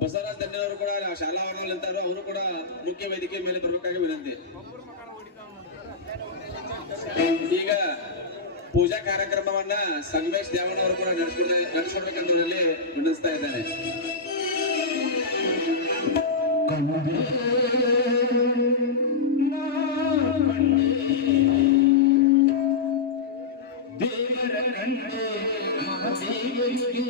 ಬಸವರಾಜ್ ದಂಡೇನವರು ಕೂಡ ಶಾಲಾ ಆವರಣದಲ್ಲಿರ್ತಾರೋ ಅವರು ಕೂಡ ಮುಖ್ಯ ವೇದಿಕೆ ಮೇಲೆ ಬರಬೇಕಾಗಿ ವಿನಂತಿ. ಈಗ ಪೂಜಾ ಕಾರ್ಯಕ್ರಮವನ್ನ ಸಂಗಮೇಶ್ ದೇವಣ್ಣವರು ಕೂಡ ನಡೆಸ್ಕೊಡ್ಬೇಕಂತ ವಿನಂತಿಸ್ತಾ ಇದ್ದಾನೆ. ದೇವರ ಕಂಡೆ ಮಹಾದೇವರಿಗೆ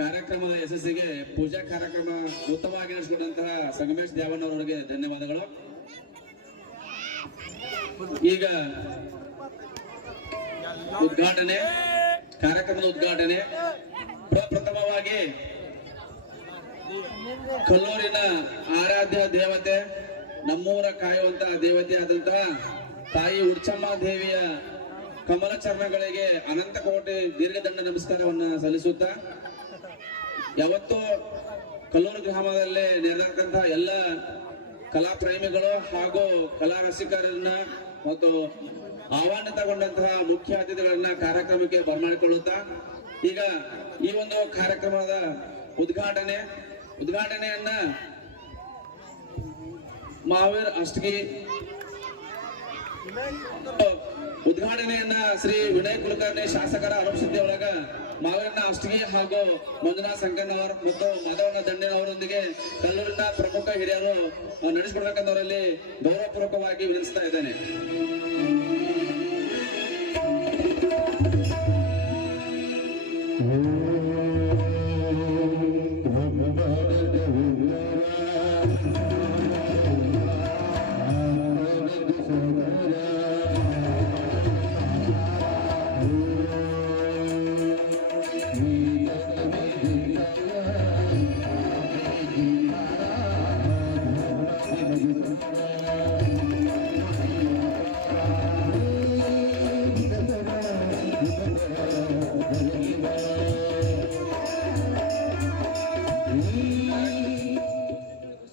ಕಾರ್ಯಕ್ರಮದ ಯಶಸ್ಸಿಗೆ ಪೂಜಾ ಕಾರ್ಯಕ್ರಮ ಉತ್ತಮವಾಗಿ ನಡೆಸಿಕೊಂಡಂತಹ ಸಂಗಮೇಶ್ ದೇವಣ್ಣವರಿಗೆ ಧನ್ಯವಾದಗಳು. ಈಗ ಕಾರ್ಯಕ್ರಮದ ಉದ್ಘಾಟನೆ ಪ್ರಪ್ರಥಮವಾಗಿ ಕಲ್ಲೂರಿನ ಆರಾಧ್ಯ ದೇವತೆ, ನಮ್ಮೂರ ಕಾಯುವಂತಹ ದೇವತೆ ಆದಂತಹ ತಾಯಿ ಉಡ್ಚಮ್ಮ ದೇವಿಯ ಕಮಲ ಚರಣಗಳಿಗೆ ಅನಂತ ಕೋಟಿ ದೀರ್ಘದಂಡ ನಮಸ್ಕಾರವನ್ನ ಸಲ್ಲಿಸುತ್ತಾ, ಯಾವತ್ತೂ ಕಲ್ಲೂರು ಗ್ರಾಮದಲ್ಲಿ ನೆರೆದಂತಹ ಎಲ್ಲ ಕಲಾ ಪ್ರೇಮಿಗಳು ಹಾಗೂ ಕಲಾ ರಸಿಕರನ್ನ ಮತ್ತು ಆಹ್ವಾನಿತಗೊಂಡಂತಹ ಮುಖ್ಯ ಅತಿಥಿಗಳನ್ನ ಕಾರ್ಯಕ್ರಮಕ್ಕೆ ಬರಮಾಡಿಕೊಳ್ಳುತ್ತಾ, ಈಗ ಈ ಒಂದು ಕಾರ್ಯಕ್ರಮದ ಉದ್ಘಾಟನೆಯನ್ನ ಮಹಾವೀರ್ ಅಷ್ಟಗಿ, ಉದ್ಘಾಟನೆಯನ್ನ ಶ್ರೀ ವಿನಯ್ ಕುಲಕರ್ಣಿ ಶಾಸಕರ ಅನುಪಸ್ಥಿತಿ ಒಳಗ ಮಾವೀರಣ್ಣ ಅಷ್ಟಗಿ ಹಾಗೂ ಮಂಜುನಾಥ್ ಸಂಕನ್ನವರ್ ಮತ್ತು ಮಾಧವಣ್ಣ ದಂಡಿನವರೊಂದಿಗೆ ಕಲ್ಲೂರಿನ ಪ್ರಮುಖ ಹಿರಿಯರು ನಡೆಸಿಕೊಡ್ಬೇಕಂದವರಲ್ಲಿ ಗೌರವಪೂರ್ವಕವಾಗಿ ವಿನಂತಿಸ್ತಾ ಇದ್ದೇನೆ.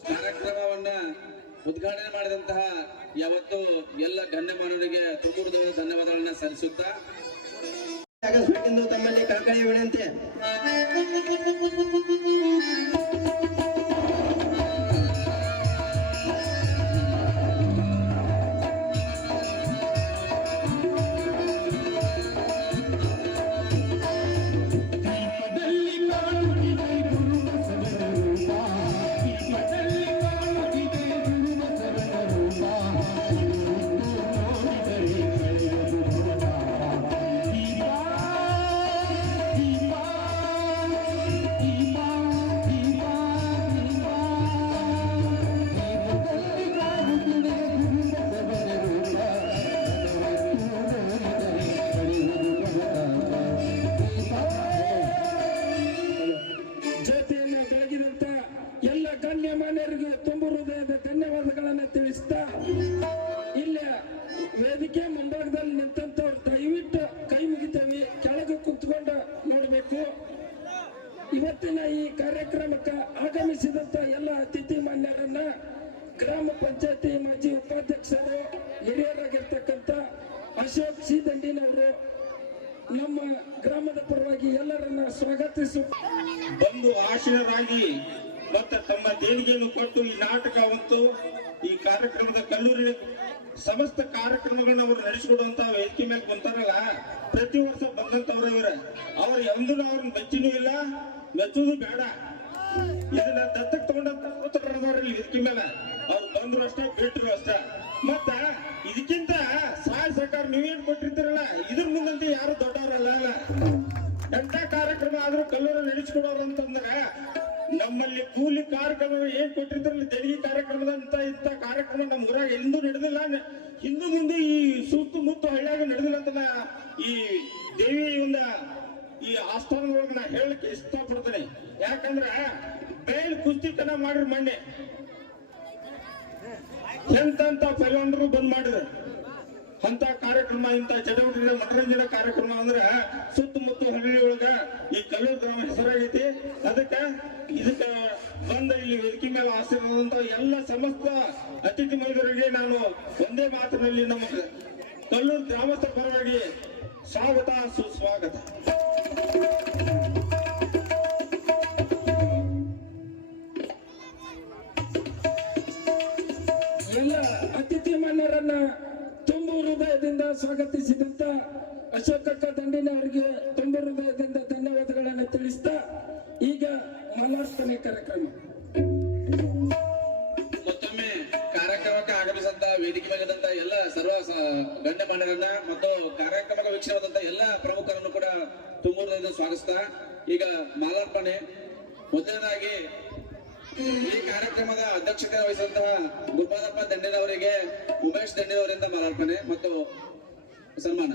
ಕಾರ್ಯಕ್ರಮವನ್ನ ಉದ್ಘಾಟನೆ ಮಾಡಿದಂತಹ ಯಾವತ್ತು ಎಲ್ಲ ಗಣ್ಯಮಾನವರಿಗೆ ತುಂಬು ಧನ್ಯವಾದಗಳನ್ನ ಸಲ್ಲಿಸುತ್ತಾ, ಆಗಸ್ಬೇಕೆಂದು ತಮ್ಮಲ್ಲಿ ಕಳಕಳಿಯ ವಿನಂತಿ. ಜ್ಯೋತಿಯನ್ನು ಬೆಳಗಿದಂತ ಎಲ್ಲ ಗಣ್ಯಮಾನ್ಯರಿಗೆ ತುಂಬ ಹೃದಯದ ಧನ್ಯವಾದಗಳನ್ನು ತಿಳಿಸ್ತಾ, ಇಲ್ಲ ವೇದಿಕೆ ಮುಂಭಾಗದಲ್ಲಿ ನಿಂತಂತವ್ರು ದಯವಿಟ್ಟು ಕೈ ಮುಗಿತೇವೆ, ಕೆಳಗೆ ಕುತ್ಕೊಂಡು ನೋಡಬೇಕು. ಇವತ್ತಿನ ಈ ಕಾರ್ಯಕ್ರಮಕ್ಕೆ ಆಗಮಿಸಿದಂತ ಎಲ್ಲ ಅತಿಥಿ ಮಾನ್ಯರನ್ನ ಗ್ರಾಮ ಪಂಚಾಯತಿ ಮಾಜಿ ಉಪಾಧ್ಯಕ್ಷರು, ಹಿರಿಯರಾಗಿರ್ತಕ್ಕಂಥ ಅಶೋಕ್ ಸಿ ದಂಡಿನವರು ನಮ್ಮ ಗ್ರಾಮದ ಪರವಾಗಿ ಎಲ್ಲರನ್ನ ಸ್ವಾಗತಿಸು. ಬಂದು ಆಶೀರ್ವರಾಗಿ ಮತ್ತು ತಮ್ಮ ದೇಣಿಗೆಯನ್ನು ಕೊಟ್ಟು ಈ ನಾಟಕವಂತೂ ಈ ಕಾರ್ಯಕ್ರಮದ ಕಲ್ಲೂರಿ ಸಮಸ್ತ ಕಾರ್ಯಕ್ರಮಗಳನ್ನ ಅವರು ನಡೆಸಿಕೊಡುವಂತ ವೇದಿಕೆ ಮೇಲೆ ಕುಂತಾರಲ್ಲ, ಪ್ರತಿ ವರ್ಷ ಬಂದಂತವ್ರು ಇವ್ರ. ಅವ್ರು ಎಂದೂ ಅವ್ರನ್ನ ಮೆಚ್ಚಿನೂ ಇಲ್ಲ, ಮೆಚ್ಚುವುದು ಬೇಡ. ಇದನ್ನ ದತ್ತಕ್ ತಗೊಂಡಂತ ಕೂತರದವ್ರಲ್ಲಿ ವೇದಿಕೆ ಮೇಲೆ ಅವ್ರು ಬಂದ್ರು ಅಷ್ಟೇ, ಬಿಟ್ಟರು ಅಷ್ಟೇ. ಮತ್ತ ಇದಕ್ಕಿಂತ ಸಹಾಯ ಸಹಕಾರ ನೀವೇನ್ ಕೊಟ್ಟಿರ್ತೀರಲ್ಲ, ಇದ್ರ ಮುಂದಂತೆ ಯಾರು ದೊಡ್ಡವರಲ್ಲ. ಎಂತ ಕಾರ್ಯಕ್ರಮ ಆದ್ರೂ ಕಲ್ಲೂರು ನಡೆಸಿಕೊಡೋರು ಅಂತಂದ್ರೆ, ನಮ್ಮಲ್ಲಿ ಕೂಲಿ ಕಾರ್ಯಕ್ರಮ ಏನ್ ಕೊಟ್ಟಿರ್ತಾರಲ್ಲ, ದೇಣಿಗೆ ಕಾರ್ಯಕ್ರಮದಂತ ಇಂತ ಕಾರ್ಯಕ್ರಮ ನಮ್ಮ ಊರಾಗ ಎಂದೂ ನಡೆದಿಲ್ಲ. ಹಿಂದೂ ಮುಂದೆ ಈ ಸುತ್ತಮುತ್ತ ಹಳ್ಳಿಯಾಗ ನಡೆದಿಲ್ಲ ಅಂತ ಈ ದೇವಿ ಒಂದು ಈ ಆಸ್ಥಾನದೊಳಗೆ ನಾ ಹೇಳಕ್ಕೆ ಇಷ್ಟಪಡ್ತೇನೆ. ಯಾಕಂದ್ರೆ ಬಯಲು ಕುಸ್ತಿತನ ಮಾಡ್ರಿ ಮೊನ್ನೆ ಎಂತ ಪೈಲ್ವಾನರು ಬಂದ್ ಮಾಡಿದ್ರು. ಅಂತ ಕಾರ್ಯಕ್ರಮ, ಇಂತ ಚಟುವಟಿಕೆ ಮನರಂಜನಾ ಕಾರ್ಯಕ್ರಮ ಅಂದ್ರೆ ಸುತ್ತಮುತ್ತ ಹಳ್ಳಿ ಒಳಗ ಈ ಕಲ್ಲೂರು ಗ್ರಾಮ ಹೆಸರಾಗೈತಿ. ಇದಕ್ಕ ಬಂದ ಇಲ್ಲಿ ವೇದಿಕೆ ಮೇಲೆ ಆಸೀರ್ವಾದಂತ ಎಲ್ಲ ಸಮಸ್ತ ಅತಿಥಿ ಮಹಿಳೆಯರಿಗೆ ನಾನು ಒಂದೇ ಮಾತಿನಲ್ಲಿ ನಮ್ಮ ಕಲ್ಲೂರು ಗ್ರಾಮಸ್ಥರ ಪರವಾಗಿ ಸ್ವಾಗತ, ಸುಸ್ವಾಗತ. ಎಲ್ಲ ಅತಿಥಿ ಮಾನ್ಯರನ್ನ ತುಂಬ ಹೃದಯದಿಂದ ಸ್ವಾಗತಿಸಿದಂತ ಅಶೋಕಕ್ಕ ದಂಡಿನವರಿಗೆ ತುಂಬ ಹೃದಯದಿಂದ ಧನ್ಯವಾದಗಳನ್ನು ತಿಳಿಸ್ತಾ, ಈಗ ಮಾಲಾರ್ಪಣೆ ಕಾರ್ಯಕ್ರಮ. ಮತ್ತೊಮ್ಮೆ ಕಾರ್ಯಕ್ರಮಕ್ಕೆ ಆಗಮಿಸಿದಂತ ವೇದಿಕೆ ಮೇಲಿದ್ದಂತ ಎಲ್ಲ ಸರ್ವ ಗಣ್ಯಮಾನ್ಯರನ್ನ ಮತ್ತು ಕಾರ್ಯಕ್ರಮಕ್ಕೆ ವೀಕ್ಷಿಸಿದಂತ ಎಲ್ಲ ಪ್ರಮುಖರನ್ನು ಕೂಡ ತುಂಬ ಹೃದಯದಿಂದ ಸ್ವಾಗತಿಸ್ತಾ, ಈಗ ಮಾಲಾರ್ಪಣೆ. ಮೊದಲನೇದಾಗಿ ಈ ಕಾರ್ಯಕ್ರಮದ ಅಧ್ಯಕ್ಷತೆ ವಹಿಸಿದಂತಹ ಗೋಪಾಲಪ್ಪ ದಂಡಿನವರಿಗೆ ಉಮೇಶ್ ದಂಡಿನವರಿಂದ ಮಾಲಾರ್ಪಣೆ ಮತ್ತು ಸನ್ಮಾನ.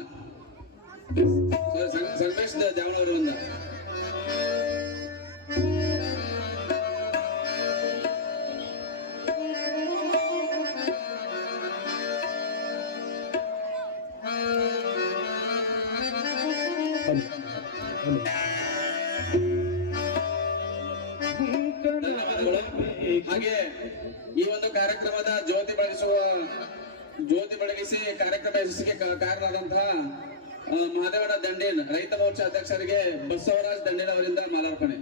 ಸಂಗಮೇಶ್ ದ್ಯಾವಣವರಿಂದ. ಧನ್ಯವಾದಗಳು. ಹಾಗೆ ಈ ಒಂದು ಕಾರ್ಯಕ್ರಮದ ಜ್ಯೋತಿ ಬೆಳಗಿಸಿ ಕಾರ್ಯಕ್ರಮ ಯಶಸ್ಸಿಗೆ ಕಾರಣರಾದಂತಹ ಮಹದೇವಣ್ಣ ದಂಡೇನ್ ರೈತ ಮೋರ್ಚಾ ಅಧ್ಯಕ್ಷರಿಗೆ ಬಸವರಾಜ್ ದಂಡೇನ್ ಅವರಿಂದ ಮಾಲಾರ್ಪಣೆ.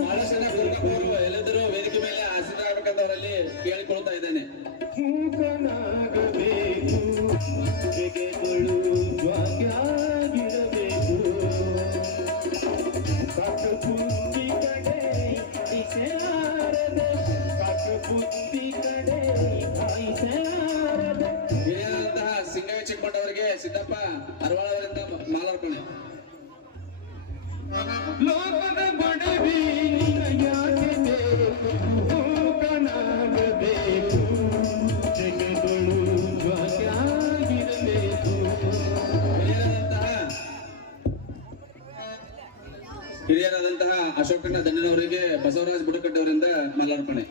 ಬಹಳಷ್ಟು ಜನ ಕುಟುಂಬದವರು ಎಲ್ಲರೂ ವೇದಿಕೆ ಮೇಲೆ ಆಸೀನರಾಗಬೇಕಂತ ಅವರಲ್ಲಿ ಕೇಳಿಕೊಳ್ತಾ ಇದ್ದೇನೆ. ಹಿರಿಯರಾದಂತಹ ಸಿಂಗವಿ ಚಿಕ್ಕಮಠ ಅವರಿಗೆ ಸಿದ್ದಪ್ಪ ಅರವಾಳ ಅವರಿಂದ ಮಾಲಾರ್ಪಣೆ. ಲೋಕದ ಬಡವಿ ಯಾಕೆ ಬೇಕು ಕನಾಗಬೇಕು ಜಗಗಳು ಆಗಿರಬೇಕು. ಹಿರಿಯರಾದಂತಹ ಅಶೋಕಣ್ಣ ದಂಡನವರಿಗೆ ಬಸವರಾಜ್ ಬುಡಕಟ್ಟೆ ಅವರಿಂದ ಮಾಲಾರ್ಪಣೆ.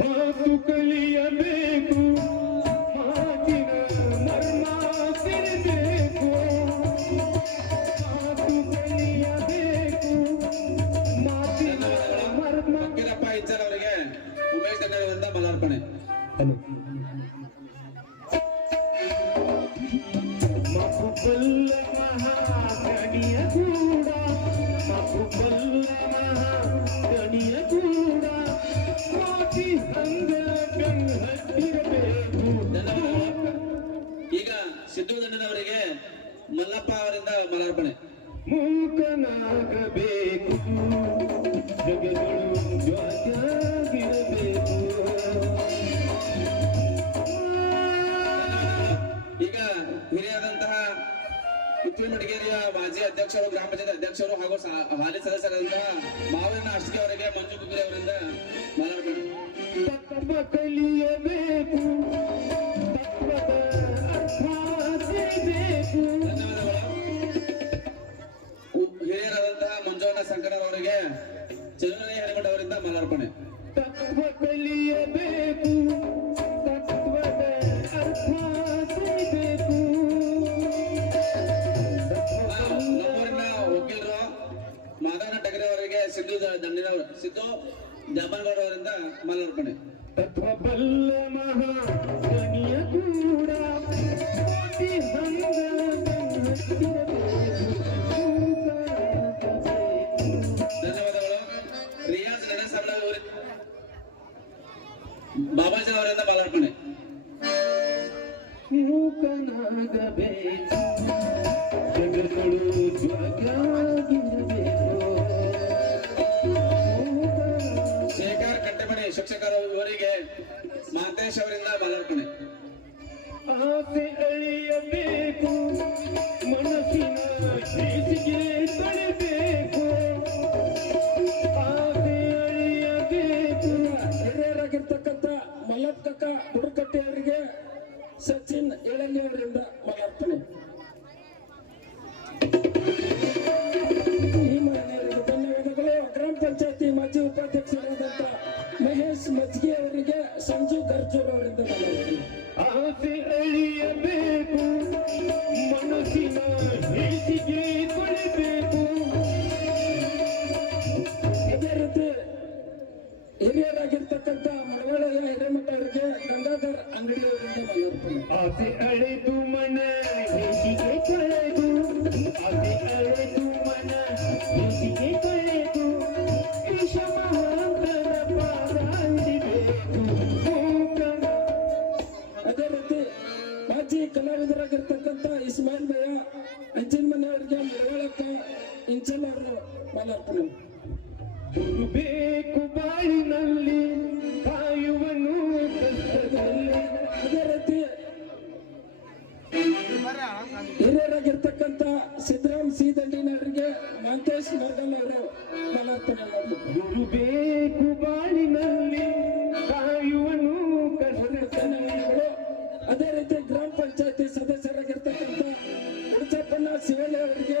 ಮಾತು ಕಲಿಯಬೇಕು ಮಾತಿನ ಮರ್ಮ ತಿರಬೇಕು. ಮಾತು ಕಲಿಯಬೇಕು ಮಾತಿನ ಮರ್ಮ. ಫಕೀರಪ್ಪ ಇಚ್ಚಾರ್ ಅವರಿಗೆ ಉಮೇಶ್ ದಂಡನವರಿಂದ ಮಾಲಾರ್ಪಣೆ. ಮಗುಬಲ್ಲ ಮಹಾಗಣಿಯ ಕೂಡ ಮಗುಬಲ್ಲ ಮಹಾಗಣಿಯ ಕೂಡ ಮಾತಿ ಹಂಗಲ ಹತ್ತಿರಬೇಕು. ಈಗ ಸಿದ್ದು ದಂಡನವರಿಗೆ ಮಲ್ಲಪ್ಪ ಅವರಿಂದ ಮಾಲಾರ್ಪಣೆ. ಮೂಕನಾಗಬೇಕು ಜಗಗಳು ಜ್ವಾಗಿರಬೇಕು. ಈಗ ಹಿರಿಯಾದಂತಹ ಉತ್ತಿಮಡಿಗೇರಿಯ ಮಾಜಿ ಅಧ್ಯಕ್ಷರು, ಗ್ರಾಮ ಪಂಚಾಯತ್ ಅಧ್ಯಕ್ಷರು ಹಾಗೂ ಹಾಲಿ ಸದಸ್ಯರಾದಂತಹ ಮಾವಿನ ಅಷ್ಟಿಗೆ ಅವರಿಗೆ ಮಂಜು ಕುಗ್ರೆ ಅವರಿಂದ ಮಾಲಾರ್ಪಣೆ. ತತ್ವ ಕಲಿಯಬೇಕು ತತ್ವದ ಅರ್ಥ ತಿಳಿಬೇಕು. ಧನ್ಯವಾದಗಳು. ಹಿರಿಯರಾದಂತಹ ಮಂಜುವಣ್ಣ ಶಂಕರ ಅವರಿಗೆ ಚಲುವನೆ ಹೆಣಮಠ ಅವರಿಂದ ಮಾಲಾರ್ಪಣೆ. ತತ್ವ ಕಲಿಯಬೇಕು ತತ್ವದ ಅರ್ಥ ತಿಳಿಬೇಕು. ನಮ್ಮೂರಿನ ವಕೀಲರು ಮಾಧವನ ಟಗರೆ ಅವರಿಗೆ ಸಿದ್ದು ಜಾಮನಗೌಡ ಅವರಿಂದ ಮಾಲಾರ್ಪಣೆ. ತತ್ವ ಬಲ್ಲ ಮಹಾಗಣಿಯ ಕೂಡ ಮಾತಿ ಧನ್ಯವಾದಗಳು. ರಿಯಾಜ್ ನೆನೆಸಾಬ್ ಬಾಬಾಜಿ ಅವರಿಂದ ಮಾಲಾರ್ಪಣೆ. ಮೂಕನಾಗಬೇಕು ಜಗಗಳು ಜ್ವಾಗಿರಬೇಕು. ಶೇಖರ್ ಕಟ್ಟೆಮಣಿ ಶಿಕ್ಷಕರು ಇವರಿಗೆ ಮಹಂತೇಶ್ ಅವರಿಂದ ಮಾಲಾರ್ಪಣೆ. ಆಸೆ ಅಳಿಯಬೇಕು ಮನಸ್ಸಿನ ಶೀಸಿಗೆ ತೊಳೆಬೇಕು. ಆಸೆ ಅಳಿಯಬೇಕು. ಹಿರಿಯರಾಗಿರ್ತಕ್ಕಂಥ ಮಲ್ಲಕ್ಕಕ್ಕ ಬುಡಕಟ್ಟೆ ಅವರಿಗೆ ಸಚಿನ್ ಇಳಂಗಿ ಅವರಿಂದ ಮಾಲಾರ್ಪಣೆ. ಈ ಮಹಿಳೆಯರಿಗೆ ಧನ್ಯವಾದಗಳು. ಗ್ರಾಮ ಪಂಚಾಯತಿ ಮಾಜಿ ಉಪಾಧ್ಯಕ್ಷರಾದಂಥ ಮಹೇಶ್ ಮಜ್ಗಿ ಅವರಿಗೆ ಸಂಜು ಗರ್ಜೂರ್ ಅವರಿಂದ ಮಾಲಾರ್ಪಣೆ. ಆಸೆ ಅಳಿಯಬೇಕು ಮನಸ್ಸಿನ ಶೀಸಿಗೆ ತೊಳೆಬೇಕು. ಇದೇ ರೀತಿ ಹಿರಿಯರಾಗಿರ್ತಕ್ಕಂಥ ಮಳವಳ್ಳಿಯ ಹಿರೇಮಠ ಅವರಿಗೆ ಗಂಗಾಧರ್ ಅಂಗಡಿ ಅವರಿಂದ ಮಾಲಾರ್ಪಣೆ. ಆಸೆ ಅಳೆದು ಮನ ಹೇಸಿಗೆ ತೊಳೆದು ಆಸೆ ಅಳೆದು ಮನ ಹೇಸಿಗೆ ತೊಳೆದು ವಿಷಮಹಾಂತರ ಪಾರಾಡಿಬೇಕು. ಅದೇ ರೀತಿ ಮಾಜಿ ಕಲಾವಿದರಾಗಿರ್ತಕ್ಕಂಥ ಇಸ್ಮಾಯಿಲ್ ಭಯ್ಯ ಅಂಚಿನ ಮನೆ ಅವರಿಗೆ ಮಳವಳ್ಳಕ್ಕ ಇಂಚಲ್ ಅವರು ಮಾಲಾರ್ಪಣೆ. ಬೇಕು ಬಾಳಿನಲ್ಲಿ ಕಾಯುವನು ಕಷ್ಟದಲ್ಲಿ. ಅದೇ ರೀತಿ ಹಿರಿಯರಾಗಿರ್ತಕ್ಕಂಥ ಸಿದ್ದರಾಮ್ ಸಿ ದಂಡಿನವರಿಗೆ ಮಹಂತೇಶ್ ಮರ್ಗಲ್ ಅವರು ಮಾಲಾರ್ಪಣೆ ಮಾಡಬೇಕು. ಗುರು ಬೇಕು ಬಾಳಿನಲ್ಲಿ ಕಾಯುವನು ಅವರಿಗೆ ಕಷ್ಟದಲ್ಲಿ. ಧನ್ಯವಾದಗಳು. ಅದೇ ರೀತಿ ಗ್ರಾಮ ಪಂಚಾಯತಿ ಸದಸ್ಯರಾಗಿರ್ತಕ್ಕಂಥ ಉಡುಚಪ್ಪಣ್ಣ ಶಿವಳ್ಳಿ ಅವರಿಗೆ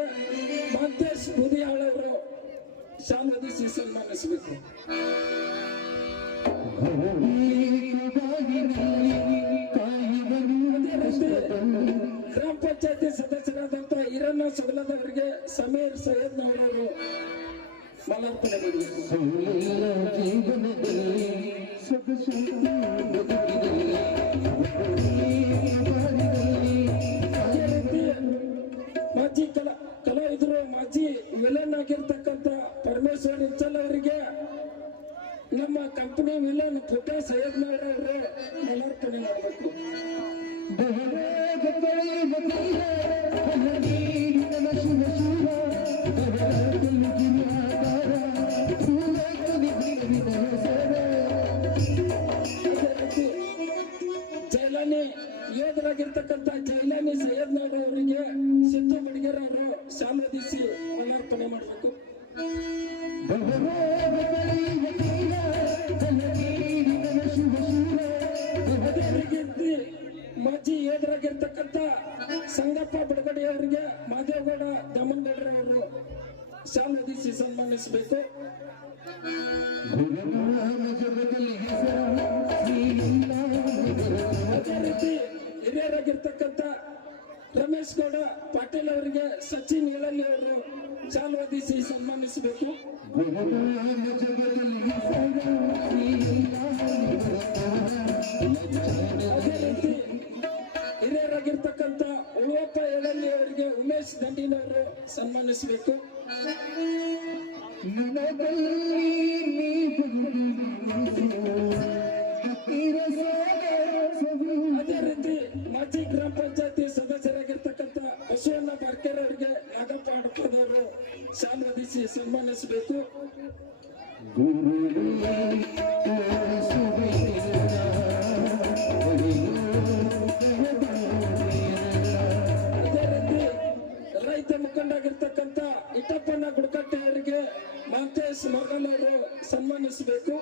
ಮಹಂತೇಶ್ ಬುದಿಯಾಳ ಅವರು ಶಾಲು ಹೊದಿಸಿ ಸನ್ಮಾನಿಸಬೇಕು. ಬೇಕು ಬಾಳಿನಲ್ಲಿ ಕಾಯುವನು ಪಂಚಾಯತಿ ಸದಸ್ಯರಾದಂತ ಈರಣ್ಣ ಸುಗಲದವರಿಗೆ ಸಮೀರ್ ಸೈಯದ್ನವರವರು ಮಾಲಾರ್ಪಣೆ ಮಾಡಬೇಕು. ಜೀವನದಲ್ಲಿ ಸೊಗಸು ಬದುಕಿನಲ್ಲಿ ಅದೇ ರೀತಿ ಮಾಜಿ ಕಲಾವಿದರು ಮಾಜಿ ವಿಲನ್ ಆಗಿರ್ತಕ್ಕಂಥ ಪರಮೇಶ್ವರ್ ಇಂಚಲ್ ಅವರಿಗೆ ನಮ್ಮ ಕಂಪನಿ ವಿಲನ್ ಪುಟ್ಟ ಸೈಯದ್ನವರವರು ಮಾಲಾರ್ಪಣೆ ಮಾಡಬೇಕು. ಜೈಲಾನಿ ಯೋಧರಾಗಿರ್ತಕ್ಕಂಥ ಜೈಲಾನಿ ಸೈಯದ್ನವರು ಅವರಿಗೆ ಸಿದ್ದು ಬಡಿಗೇರ್ ಅವರು ಶಾಲೋದಿಸಿ ಮಾಲಾರ್ಪಣೆ ಮಾಡಬೇಕು. ಅದೇ ರೀತಿ ಮಾಜಿ ಯೋಧರಾಗಿರ್ತಕ್ಕಂಥ ಸಂಗಪ್ಪ ಬಡಗಡಿ ಅವರಿಗೆ ಮಾದೇವಗೌಡ ದಮನ್ಗೌಡರವರು ಶಾಲೋದಿಸಿ ಸನ್ಮಾನಿಸಬೇಕು. ಅದೇ ರೀತಿ ಹಿರಿಯರಾಗಿರ್ತಕ್ಕಂಥ ರಮೇಶ್ ಗೌಡ ಪಾಟೀಲ್ ಅವರಿಗೆ ಸಚಿನ್ ಇಳಲಿ ಅವರು ಶಾಲೋದಿಸಿ ಸನ್ಮಾನಿಸಬೇಕು. ಅದೇ ರೀತಿ ಹಿರಿಯರಾಗಿರ್ತಕ್ಕಂಥ ಉಳುವಪ್ಪ ಎಳಲಿ ಅವರಿಗೆ ಉಮೇಶ್ ದಂಡಿನವರು ಸನ್ಮಾನಿಸಬೇಕು. ಅದೇ ರೀತಿ ಮಾಜಿ ಗ್ರಾಮ ಪಂಚಾಯತಿ ಸದಸ್ಯರಾಗಿರ್ತಕ್ಕಂಥ ಬಸವಣ್ಣ ಬಾರ್ಕೇರ್ ಅವರಿಗೆ ನಾಗಪ್ಪ ಹಡಪದವರು ಶಾಲೋದಿಸಿ ಸನ್ಮಾನಿಸಬೇಕು. ಅದೇ ರೀತಿ ರೈತ ಮುಖಂಡರಾಗಿರ್ತಕ್ಕಂಥ ಇಟ್ಟಪ್ಪಣ್ಣ ಗುಡ್ಕಟ್ಟೆ ಅವರಿಗೆ ಮಾಂತೇಶ್ ಮೊಗಲ್ ಅವರು ಸನ್ಮಾನಿಸಬೇಕು.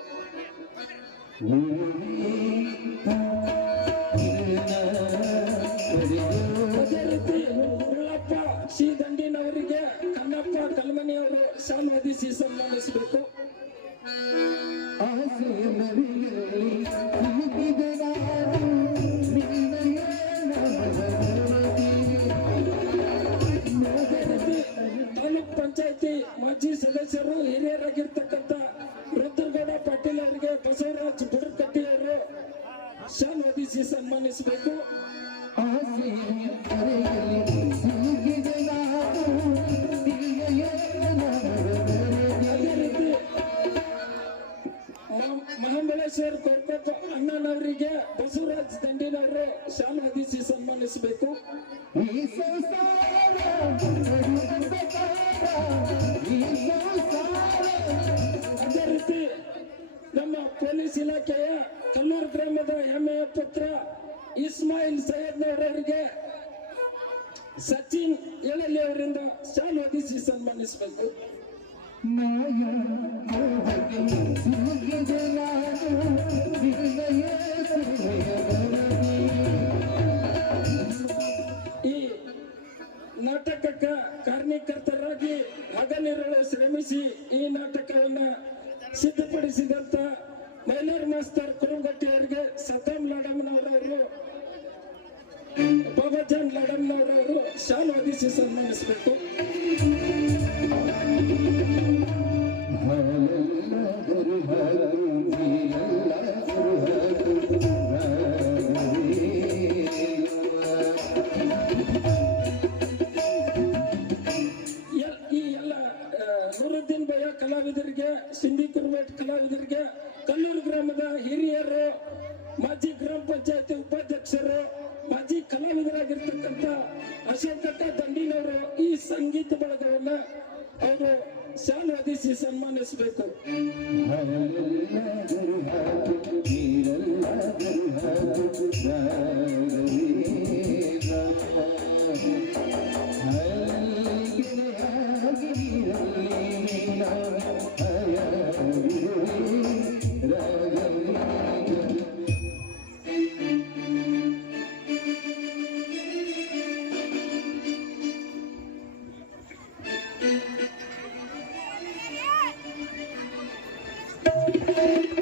ಅದೇ ರೀತಿ ಉಳ್ಳಪ್ಪ ಸಿ ದಂಡಿನವರಿಗೆ ಕನ್ನಪ್ಪ ಕಲ್ಮನಿ ಅವರು ಶಾಲೋದಿಸಿ ಸನ್ಮಾನಿಸಬೇಕು. ಅದೇ ರೀತಿ ತಾಲೂಕ್ ಪಂಚಾಯತಿ ಮಾಜಿ ಸದಸ್ಯರು ಹಿರಿಯರಾಗಿರ್ತಕ್ಕಂಥ ರುದ್ರಗೌಡ ಪಾಟೀಲ್ ಅವರಿಗೆ ಬಸವರಾಜ್ ಬುಡಕಟ್ಟಿ ಅವರು ಶಾಲೋದಿಸಿ ಸನ್ಮಾನಿಸಬೇಕು. ಅದೇ ರೀತಿ ಮಹಾಬಲೇಶ್ವರ್ ಕೊರ್ಕೊಪ್ಪ ಅಣ್ಣನವರಿಗೆ ಬಸವರಾಜ್ ದಂಡಿನವರು ಶಾಲೋದಿಸಿ ಸನ್ಮಾನಿಸಬೇಕು. ಅದೇ ರೀತಿ ನಮ್ಮ ಪೊಲೀಸ್ ಇಲಾಖೆಯ ಕಲ್ಲೂರು ಗ್ರಾಮದ ಹೆಮ್ಮೆಯ ಪುತ್ರ ಇಸ್ಮಾಯಿಲ್ ಸೈಯದ್ನವರವರಿಗೆ ಸಚಿನ್ ಎಳಲಿ ಅವರಿಂದ ಶಾಲೋದಿಸಿ ಸನ್ಮಾನಿಸಬೇಕು. ಈ ನಾಟಕಕ್ಕ ಕಾರಣೀಕರ್ತರಾಗಿ ಹಗಲಿರುಳು ಶ್ರಮಿಸಿ ಈ ನಾಟಕವನ್ನ ಸಿದ್ಧಪಡಿಸಿದಂತ ಮೈಲಾರ್ ಮಾಸ್ತರ್ ಕುರುಗಟ್ಟಿ ಅವರಿಗೆ ಸತಾಂ ಲಾಡಮ್ನವರವರು ಬಾಬಾಜಾನ್ ಲಾಡಮ್ನವರವರು ಶಾಲೋದಿಸಿ ಸನ್ಮಾನಿಸಬೇಕು. ಈ ಎಲ್ಲ ನೂರುದ್ದೀನ್ ಭಯ್ಯ ಕಲಾವಿದರಿಗೆ, ಸಿಂಧಿ ಕುರ್ಬೇಟ್ ಕಲಾವಿದರಿಗೆ, ಕಲ್ಲೂರು ಗ್ರಾಮದ ಹಿರಿಯರು, ಮಾಜಿ ಗ್ರಾಮ ಪಂಚಾಯತಿ ಉಪಾಧ್ಯಕ್ಷರು, ಮಾಜಿ ಕಲಾವಿದರಾಗಿರ್ತಕ್ಕಂಥ ಅಶೋಕಟ್ಟ ದಂಡಿನವರು ಈ ಸಂಗೀತ ಬಳಗವನ್ನ ಅವರು ಶಾಲೋದಿಸಿ ಸನ್ಮಾನಿಸಬೇಕು. Thank you.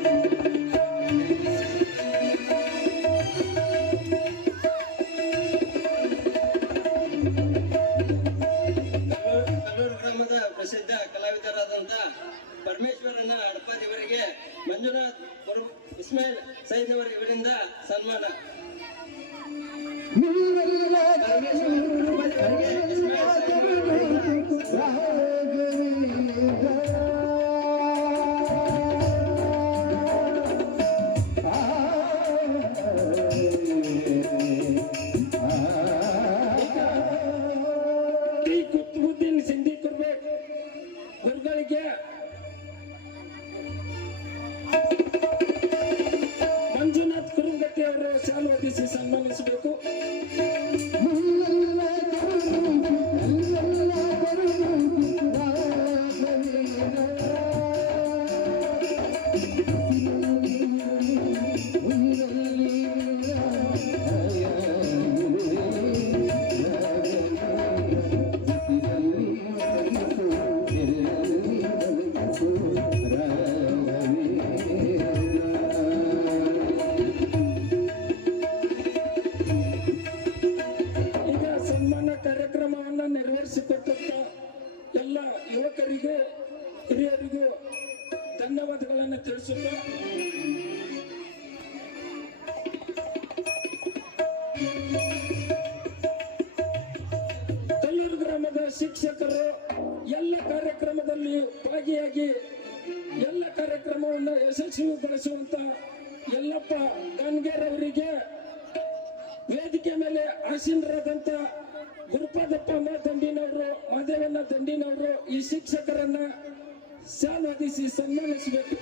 ಐದನವರು ಇವರಿಂದ ಸನ್ಮಾನ. ನೀವೆಲ್ಲ ಕುತುಬುದ್ದೀನ್ ಸಿಂಧಿ ಕೊಡ್ಬೇಕು ಗುರುಗಳಿಗೆ. ಮಂಜುನಾಥ್ ಕುರುಗಟ್ಟಿ ಅವರು ಶಾಲು ಹೊದಿಸಿ ಸನ್ಮಾನಿಸಬೇಕು. ಈಗ ಸನ್ಮಾನ ಕಾರ್ಯಕ್ರಮವನ್ನ ನೆರವೇರಿಸಿಕೊಟ್ಟಂತ ಎಲ್ಲ ಯುವಕರಿಗೂ ಹಿರಿಯರಿಗೂ ಧನ್ಯವಾದಗಳನ್ನು ತಿಳಿಸುತ್ತಾ ಕಲ್ಲೂರು ಗ್ರಾಮದ ಶಿಕ್ಷಕರು ಎಲ್ಲ ಕಾರ್ಯಕ್ರಮದಲ್ಲಿ ಭಾಗಿಯಾಗಿ ಎಲ್ಲ ಕಾರ್ಯಕ್ರಮವನ್ನು ಯಶಸ್ವಿಗೊಳಿಸುವಂತ ಯಲ್ಲಪ್ಪ ಗಾನ್ಗೇರ್ ಅವರಿಗೆ ವೇದಿಕೆ ಮೇಲೆ ಆಸೀನರಾದಂತ ಗುರುಪಾದಪ್ಪ ದಂಡಿನವರು, ಮಾದೇವಣ್ಣ ದಂಡಿನವರು ಈ ಶಿಕ್ಷಕರನ್ನ ಶಾಲು ಹೊದಿಸಿ ಸನ್ಮಾನಿಸಬೇಕು.